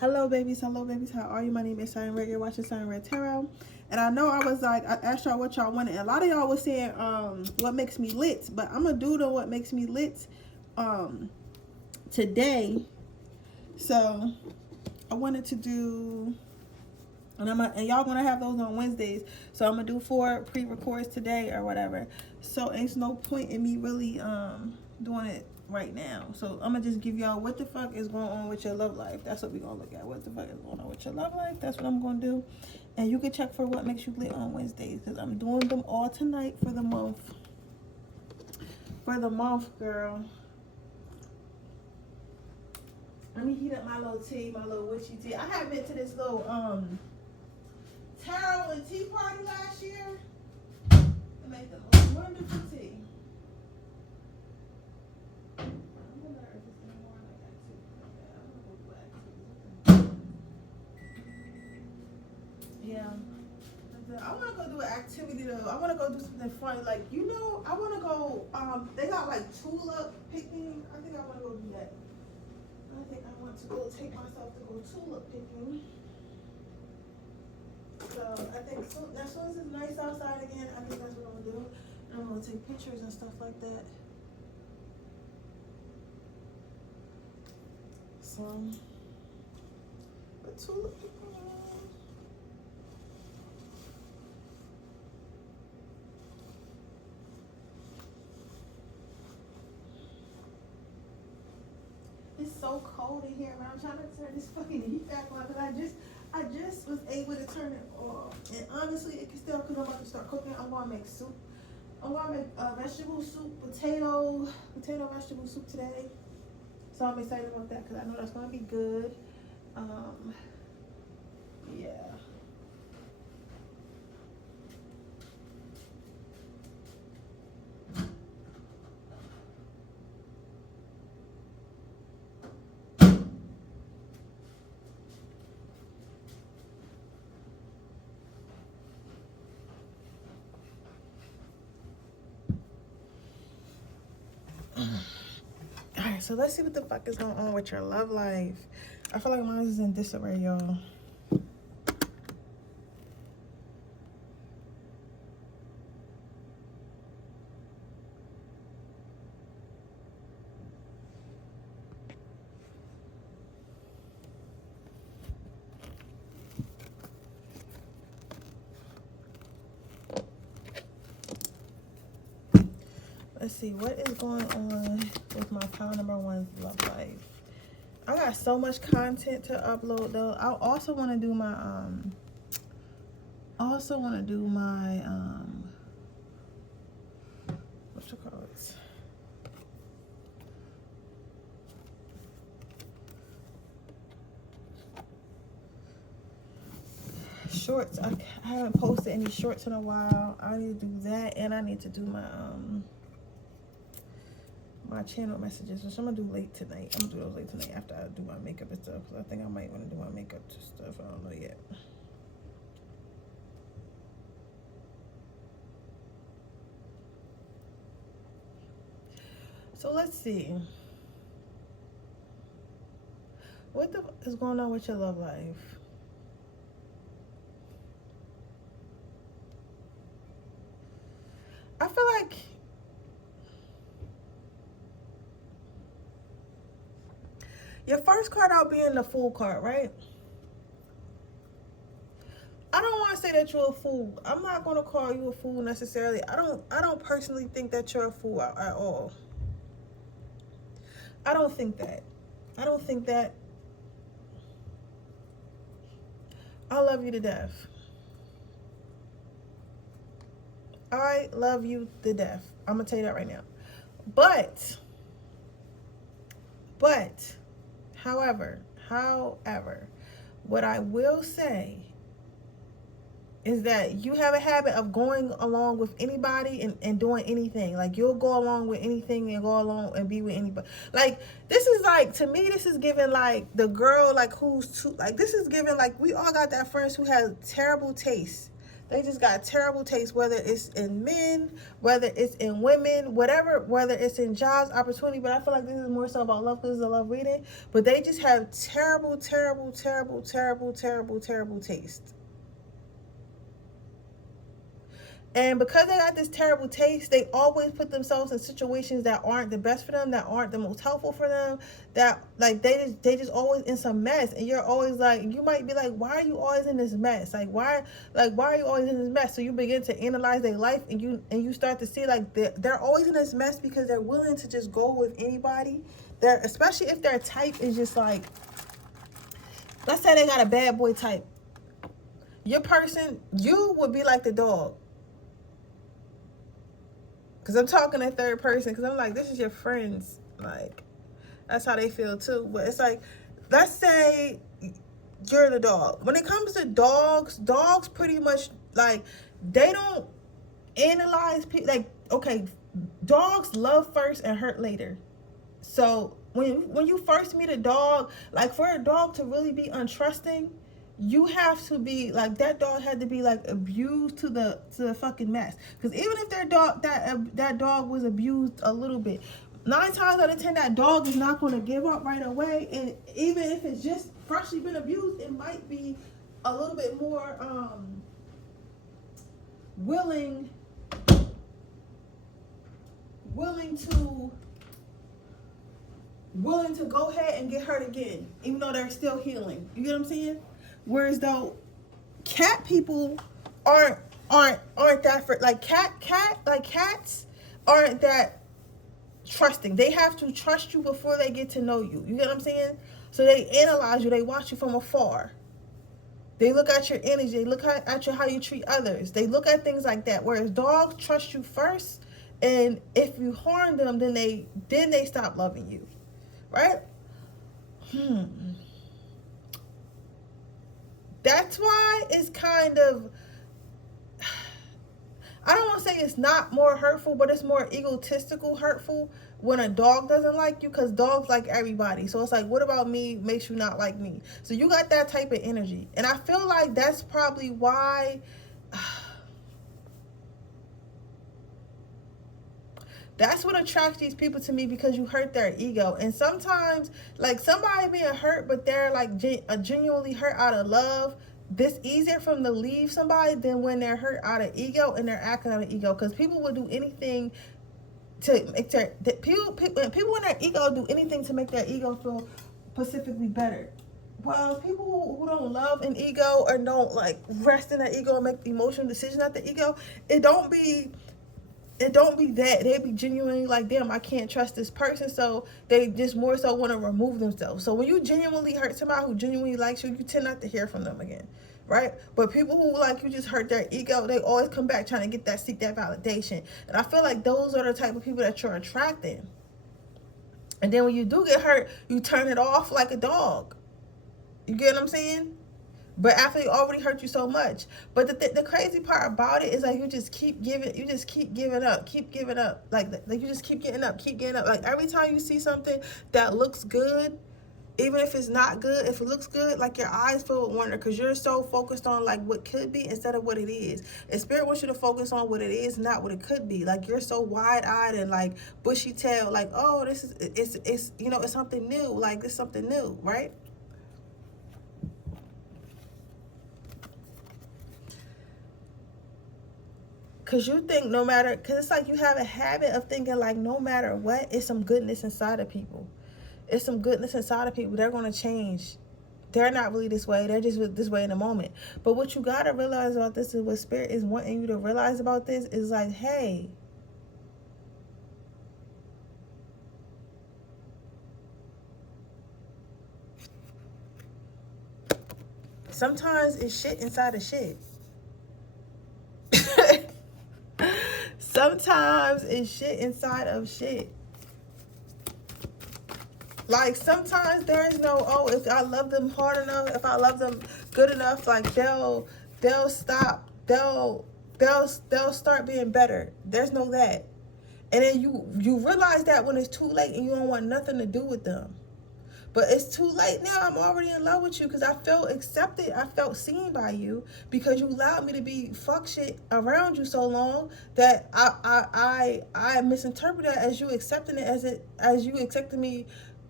Hello babies, how are you? My name is Siren Red. You're watching Siren Red Tarot. And I know I was like, I asked y'all what y'all wanted, and a lot of y'all was saying what makes me lit, but I'm gonna do the what makes me lit today. So I wanted to do, and y'all gonna have those on Wednesdays, so I'm gonna do 4 pre-records today or whatever. So it's no point in me really doing it right now. So I'm gonna just give y'all what the fuck is going on with your love life. That's what we're gonna look at. What the fuck is going on with your love life? That's what I'm gonna do. And you can check for what makes you lit on Wednesdays, because I'm doing them all tonight for the month. For the month, girl. Let me heat up my little tea, my little witchy tea. I have been to this little tarot and tea party last year. I made the most wonderful tea. Yeah. I want to go do an activity though. I want to go do something fun. Like, you know, I want to go, they got like tulip picking. I think I want to go do that. I think I want to go take myself to go tulip picking. So I think as soon as it's nice outside again, I think that's what I'm going to do. And I'm going to take pictures and stuff like that. So, but tulip picking. It's so cold in here, man. I'm trying to turn this fucking heat back on, because I just was able to turn it off. And honestly, it can still, because I'm about to start cooking. I'm going to make soup. I'm going to make vegetable soup, potato vegetable soup today. So I'm excited about that, because I know that's going to be good. Yeah. Alright, so let's see what the fuck is going on with your love life. I feel like mine is in disarray, y'all. Let's see, what is going on with my pile number 1's love life? I got so much content to upload though. I also want to do my what you call it? Shorts. I haven't posted any shorts in a while. I need to do that, and I need to do my my channel messages, which I'm gonna do late tonight. I'm gonna do those late tonight after I do my makeup and stuff, because I think I might want to do my makeup and stuff. I don't know yet. So let's see. What the is going on with your love life? I feel like your first card out being the Fool card, right? I don't want to say that you're a fool. I'm not going to call you a fool necessarily. I don't personally think that you're a fool at all. I don't think that. I don't think that. I love you to death. I love you to death. I'm going to tell you that right now. But, however, what I will say is that you have a habit of going along with anybody and doing anything. Like, you'll go along with anything and go along and be with anybody. Like, this is like, to me, this is giving like the girl, like, who's too, like, this is giving like, we all got that friends who has terrible taste. They just got terrible taste, whether it's in men, whether it's in women, whatever, whether it's in jobs, opportunity. But I feel like this is more so about love because it's a love reading. But they just have terrible, terrible, terrible, terrible, terrible, terrible taste. And because they got this terrible taste, they always put themselves in situations that aren't the best for them, that aren't the most helpful for them, that like they just always in some mess. And you're always like, you might be like, why are you always in this mess? Why are you always in this mess? So you begin to analyze their life, and you start to see like they're always in this mess because they're willing to just go with anybody. They're, especially if their type is just like, let's say they got a bad boy type. Your person, you would be like the dog. Because I'm talking in third person, because I'm like, this is your friends. Like, that's how they feel too. But it's like, let's say you're the dog. When it comes to dogs pretty much, like, they don't analyze people. Like, okay, dogs love first and hurt later. So when you first meet a dog, like, for a dog to really be untrusting, you have to be like, that dog had to be like abused to the fucking mess. Because even if that dog was abused a little bit, 9 times out of 10 that dog is not going to give up right away. And even if it's just freshly been abused, it might be a little bit more willing to go ahead and get hurt again, even though they're still healing. You get what I'm saying? Whereas though cat people aren't that for, like cats aren't that trusting. They have to trust you before they get to know you. You get what I'm saying? So they analyze you, they watch you from afar. They look at your energy, they look at how you treat others. They look at things like that. Whereas dogs trust you first, and if you harm them, then they stop loving you. Right? That's why it's kind of, I don't want to say it's not more hurtful, but it's more egotistical hurtful when a dog doesn't like you, because dogs like everybody. So it's like, what about me makes you not like me? So you got that type of energy. And I feel like that's probably why that's what attracts these people to me, because you hurt their ego. And sometimes, like, somebody being hurt, but they're like genuinely hurt out of love, this easier for them to leave somebody than when they're hurt out of ego and they're acting out of ego. Because people will do anything to make people in their ego do anything to make their ego feel specifically better. Well, people who don't love an ego or don't like rest in their ego and make emotional decisions at the ego, it don't be that. They be genuinely like, damn, I can't trust this person, so they just more so want to remove themselves. So when you genuinely hurt somebody who genuinely likes you, you tend not to hear from them again, right? But people who like you just hurt their ego, they always come back trying to seek that validation. And I feel like those are the type of people that you're attracting. And then when you do get hurt, you turn it off like a dog. You get what I'm saying? But after they already hurt you so much. But the crazy part about it is like, you just keep giving up. Like you just keep getting up. Like every time you see something that looks good, even if it's not good, if it looks good, like your eyes fill with wonder, because you're so focused on like what could be instead of what it is. And Spirit wants you to focus on what it is, not what it could be. Like you're so wide-eyed and like bushy-tailed, like, oh, it's you know, it's something new. Like it's something new, right? Because you think no matter, because it's like you have a habit of thinking like no matter what, it's some goodness inside of people. It's some goodness inside of people. They're going to change. They're not really this way. They're just this way in the moment. But what you got to realize about this is what Spirit is wanting you to realize about this is like, hey, sometimes it's shit inside of shit. Sometimes it's shit inside of shit. Like sometimes there is no, oh, if I love them hard enough, if I love them good enough, like they'll stop, they'll start being better. There's no that. And then you realize that when it's too late and you don't want nothing to do with them. But it's too late now. I'm already in love with you because I felt accepted. I felt seen by you because you allowed me to be fuck shit around you so long that I misinterpreted that as you accepting it as you accepting me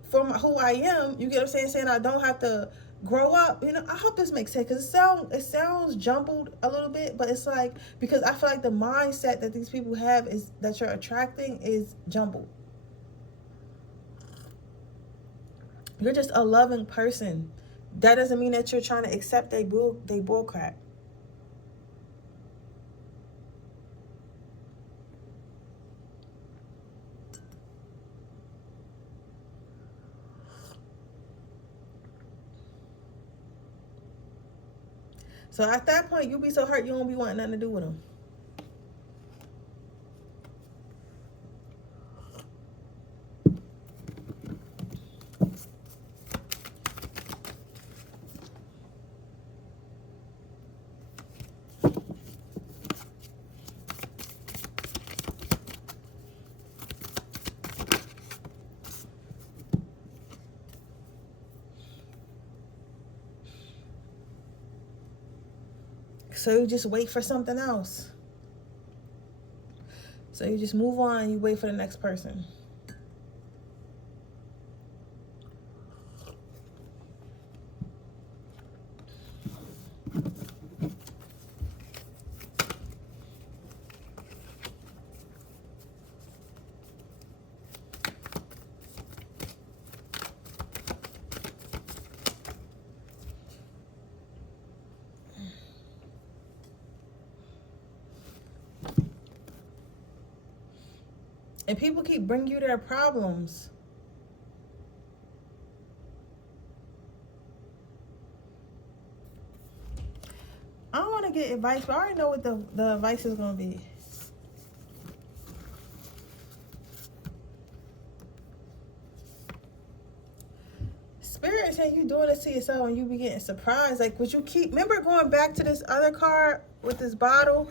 for who I am. You get what I'm saying? Saying I don't have to grow up. You know, I hope this makes sense because it sounds jumbled a little bit, but it's like, because I feel like the mindset that these people have is that you're attracting is jumbled. You're just a loving person. That doesn't mean that you're trying to accept they bull crap. So at that point, you'll be so hurt you won't be wanting nothing to do with them. So you just wait for something else. So you just move on and you wait for the next person. And people keep bringing you their problems. I don't want to get advice, but I already know what the advice is going to be. Spirit saying you doing this to yourself and you be getting surprised. Like, would you keep... Remember going back to this other card with this bottle?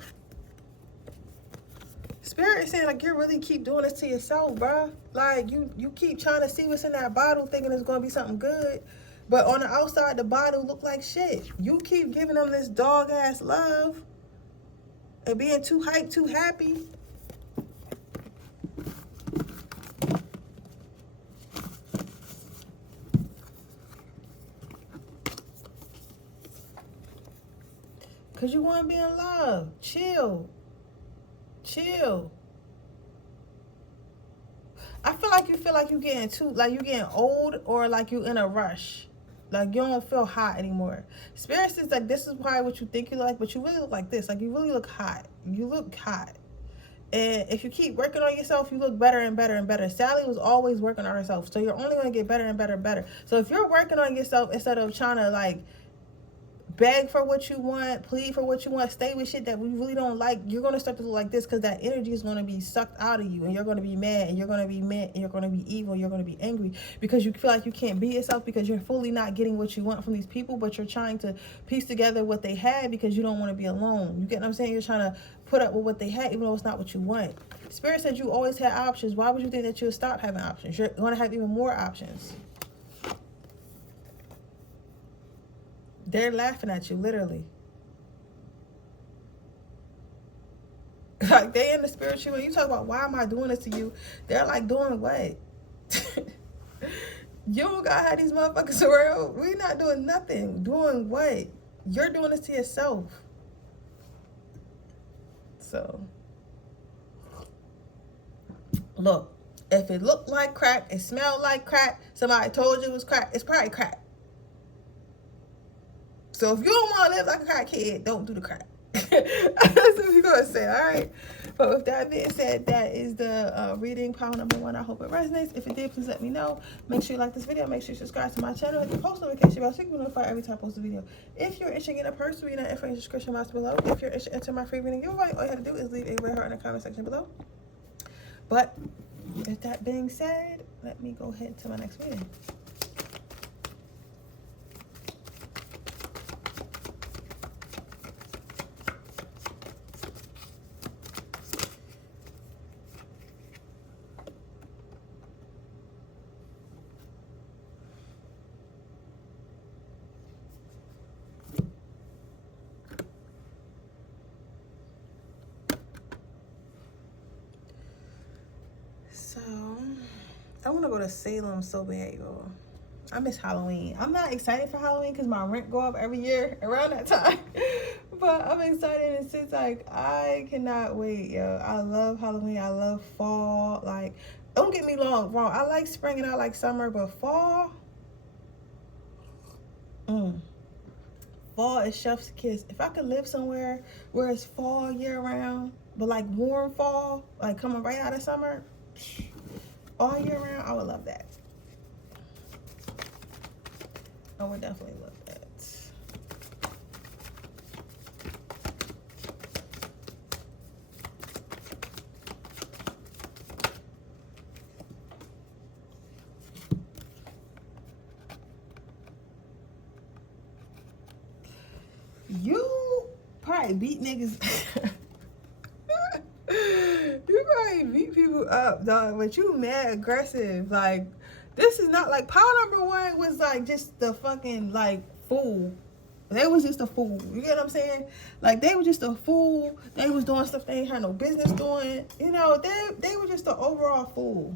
Spirit is saying, like, you really keep doing this to yourself, bruh. Like, you keep trying to see what's in that bottle thinking it's going to be something good. But on the outside, the bottle look like shit. You keep giving them this dog-ass love and being too hyped, too happy. Because you want to be in love. Chill. Chill. I feel like you're getting too, like you're getting old, or like you in a rush. Like you don't feel hot anymore. Spirit says like this is probably what you think you like, but you really look like this. Like you really look hot. You look hot. And if you keep working on yourself, you look better and better and better. Sally was always working on herself. So you're only going to get better and better and better. So if you're working on yourself instead of trying to like beg for what you want, plead for what you want, stay with shit that we really don't like, you're going to start to look like this, because that energy is going to be sucked out of you, and you're going to be mad, and you're going to be mad, and you're going to be evil, and you're going to be angry because you feel like you can't be yourself because you're fully not getting what you want from these people, but you're trying to piece together what they have because you don't want to be alone. You get what I'm saying? You're trying to put up with what they had even though it's not what you want. Spirit said you always had options. Why would you think that you'll stop having options? You're going to have even more options. They're laughing at you, literally. Like, they in the spiritual, when you talk about, why am I doing this to you? They're like, doing what? You don't gotta have these motherfuckers around. We're not doing nothing. Doing what? You're doing this to yourself. So, look, if it looked like crack, it smelled like crack, somebody told you it was crack, it's probably crack. So if you don't want to live like a crackhead, don't do the crack. That's what we're going to say, all right? But with that being said, that is the reading pile number 1. I hope it resonates. If it did, please let me know. Make sure you like this video. Make sure you subscribe to my channel. Hit the post notification bell so you can be notified every time I post a video. If you're interested in a personal reading, information in the description box below. If you're interested in entering my free reading giveaway, all you have to do is leave a red heart in the comment section below. But with that being said, let me go ahead to my next reading. to go to Salem so bad, y'all. I miss Halloween. I'm not excited for Halloween because my rent go up every year around that time. But I'm excited and since like I cannot wait, yo. I love Halloween. I love fall. Like, don't get me wrong. I like spring and I like summer, but fall. Fall is chef's kiss. If I could live somewhere where it's fall year round, but like warm fall, like coming right out of summer, all year round, I would love that. I would definitely love that. You probably beat niggas. You probably beat people up, dog, but you mad aggressive. Like, this is not like power number one was like just the fucking like fool. They was just a fool. You get what I'm saying? Like, they were just a fool. They was doing stuff they ain't had no business doing. You know, they were just an overall fool.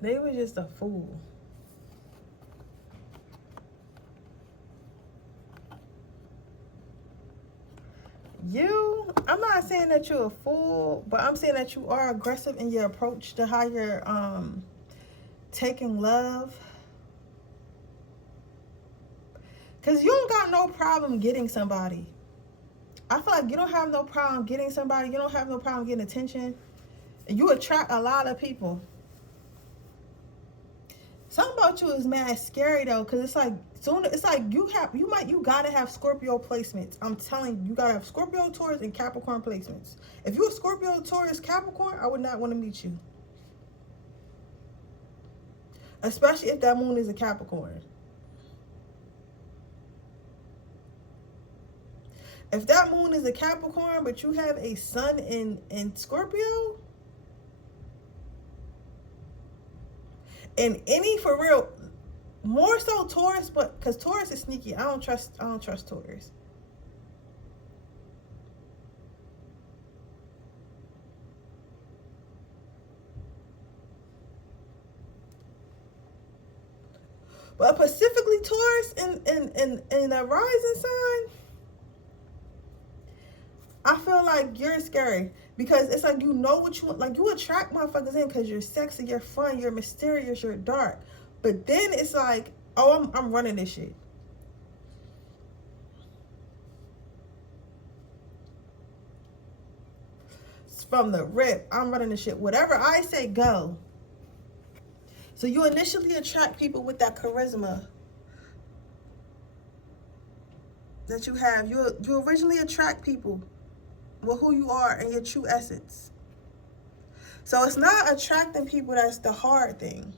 They were just a fool. I'm not saying that you're a fool, but I'm saying that you are aggressive in your approach to how you're taking love. Because you don't got no problem getting somebody. I feel like you don't have no problem getting somebody. You don't have no problem getting attention. You attract a lot of people. Something about you is mad scary though, because it's like you gotta have Scorpio placements. I'm telling you, you gotta have Scorpio, Taurus, and Capricorn placements. If you're a Scorpio, Taurus, Capricorn, I would not want to meet you. Especially if that moon is a Capricorn. If that moon is a Capricorn, but you have a sun in Scorpio, and any for real, more so Taurus, but because Taurus is sneaky. I don't trust Taurus. But specifically Taurus in a rising sign, I feel like you're scary because it's like you know what you want. Like, you attract motherfuckers in because you're sexy, you're fun, you're mysterious, you're dark. But then it's like, oh, I'm running this shit. From the rip, I'm running this shit. Whatever I say, go. So you initially attract people with that charisma that you have. You originally attract people with who you are and your true essence. So it's not attracting people that's the hard thing.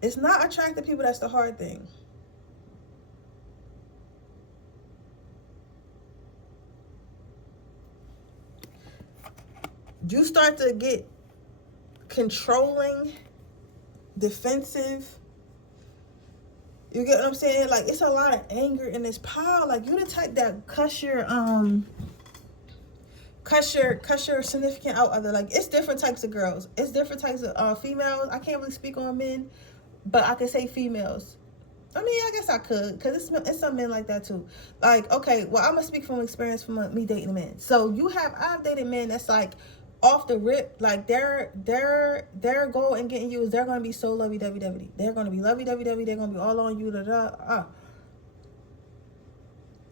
It's not attracting people that's the hard thing. You start to get controlling, defensive. You get what I'm saying? Like, it's a lot of anger in this pile. Like, you the type that cuss your significant other. Like, it's different types of girls. It's different types of females. I can't really speak on men, but I can say females. I mean, I guess I could, because it's some men like that too. Like, okay, well, I'm gonna speak from experience from me dating men. So I've dated men that's like off the rip, like their goal in getting you is they're gonna be so lovey-dovey. They're gonna be lovey-dovey. They're gonna be all on you.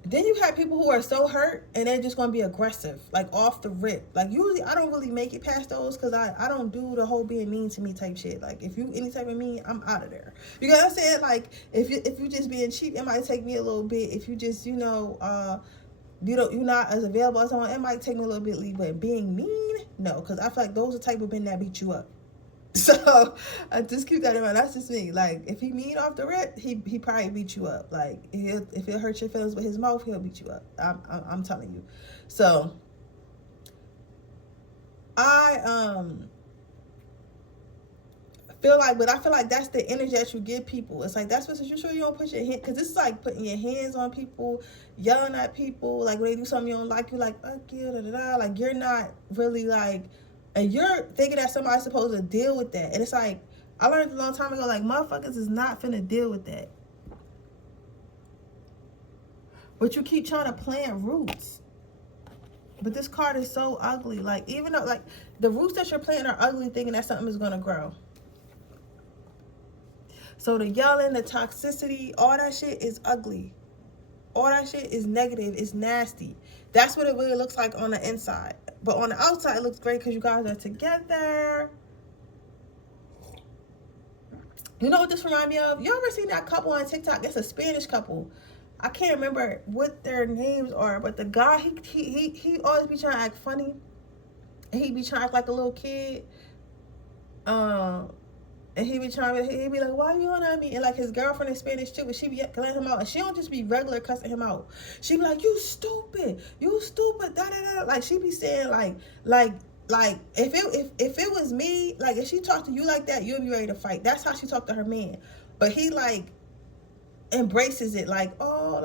Then you have people who are so hurt and they're just going to be aggressive, like off the rip. Like usually I don't really make it past those because I don't do the whole being mean to me type shit. Like if you any type of mean, I'm out of there. You know what I'm saying? Like if you just being cheap, it might take me a little bit. If you just, you know, you're not as available as someone, it might take me a little bit leave. But being mean, no, because I feel like those are the type of men that beat you up. So I just keep that in mind. That's just me. Like if he mean off the rip, he probably beat you up. Like if it hurts your feelings with his mouth, he'll beat you up. I'm telling you. So I feel like, but I feel like that's the energy that you give people. It's like that's what you sure you don't put your hand, because this is like putting your hands on people, yelling at people, like when they do something you don't like, you like fuck you, da da da. Like you're not really like. And you're thinking that somebody's supposed to deal with that. And it's like, I learned a long time ago, like, motherfuckers is not finna deal with that. But you keep trying to plant roots. But this card is so ugly. Like, even though, like, the roots that you're planting are ugly, thinking that something is gonna grow. So the yelling, the toxicity, all that shit is ugly. All that shit is negative, it's nasty. That's what it really looks like on the inside. But on the outside, it looks great because you guys are together. You know what this reminds me of? You ever seen that couple on TikTok? It's a Spanish couple. I can't remember what their names are, but the guy, he always be trying to act funny. And he be trying to act like a little kid. And he be like, why you on me? And like his girlfriend is Spanish too, but she be cussing him out. And she don't just be regular cussing him out. She be like, you stupid, da da da. Like she be saying like if it was me, like if she talked to you like that, you'll be ready to fight. That's how she talked to her man. But he like embraces it like, oh,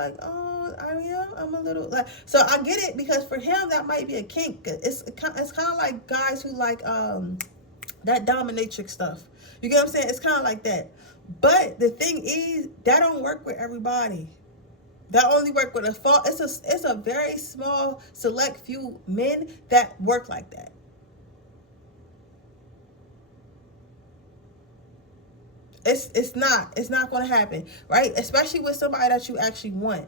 I'm a little like, so I get it, because for him that might be a kink. It's kind of like guys who like that dominatrix stuff. You get what I'm saying? It's kind of like that. But the thing is, that don't work with everybody. That only work with it's a very small, select few men that work like that. It's not going to happen, right? Especially with somebody that you actually want,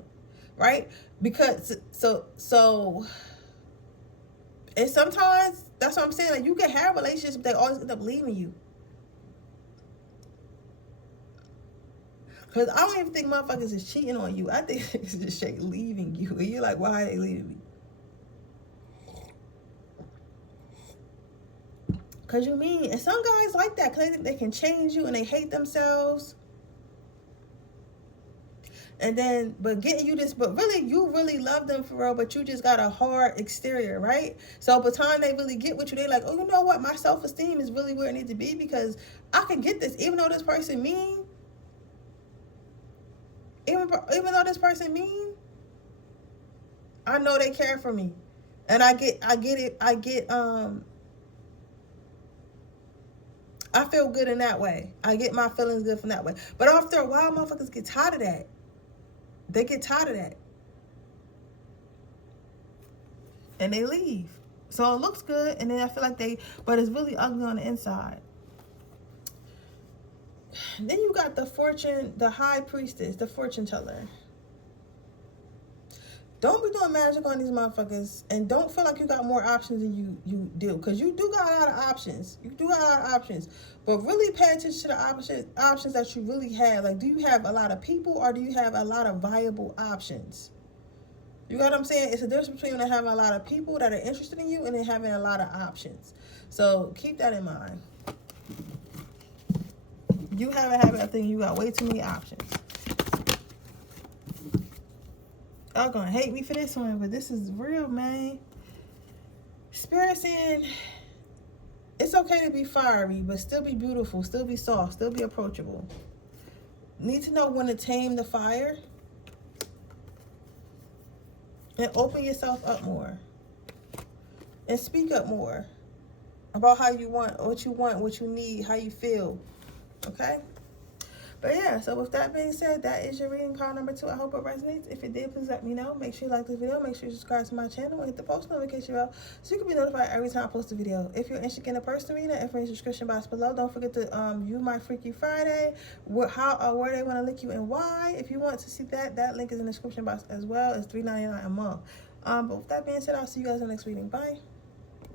right? Because so and sometimes that's what I'm saying. Like you can have relationships, but they always end up leaving you. Because I don't even think motherfuckers is cheating on you. I think it's just straight leaving you. And you're like, why are they leaving me? Because you mean. And some guys like that because they think they can change you and they hate themselves. And then, but getting you this, but really, you really love them for real, but you just got a hard exterior, right? So by the time they really get with you, they like, oh, you know what? My self-esteem is really where it needs to be because I can get this. Even though this person mean, even though this person mean, I know they care for me. And I get it. I feel good in that way. I get my feelings good from that way. But after a while, motherfuckers get tired of that. They get tired of that. And they leave. So it looks good. And then I feel like but it's really ugly on the inside. Then you got the high priestess, the fortune teller. Don't be doing magic on these motherfuckers, and don't feel like you got more options than you do, because you do got a lot of options. You do got a lot of options, but really pay attention to the options that you really have. Like, do you have a lot of people, or do you have a lot of viable options? You know what I'm saying? It's a difference between having a lot of people that are interested in you and then having a lot of options. So keep that in mind. You have a habit of thinking you got way too many options. Y'all gonna hate me for this one, but this is real, man. Spirit saying it's okay to be fiery, but still be beautiful, still be soft, still be approachable. Need to know when to tame the fire and open yourself up more and speak up more about how you want, what you need, how you feel. Okay? But yeah, so with that being said, that is your reading card number 2. I hope it resonates. If it did, please let me know. Make sure you like this video. Make sure you subscribe to my channel and hit the post notification bell so you can be notified every time I post a video. If you're interested in a personal reading, information description box below. Don't forget to view my Freaky Friday, where they want to link you and why. If you want to see that link is in the description box as well. It's $3.99 a month. But with that being said, I'll see you guys in the next reading. Bye.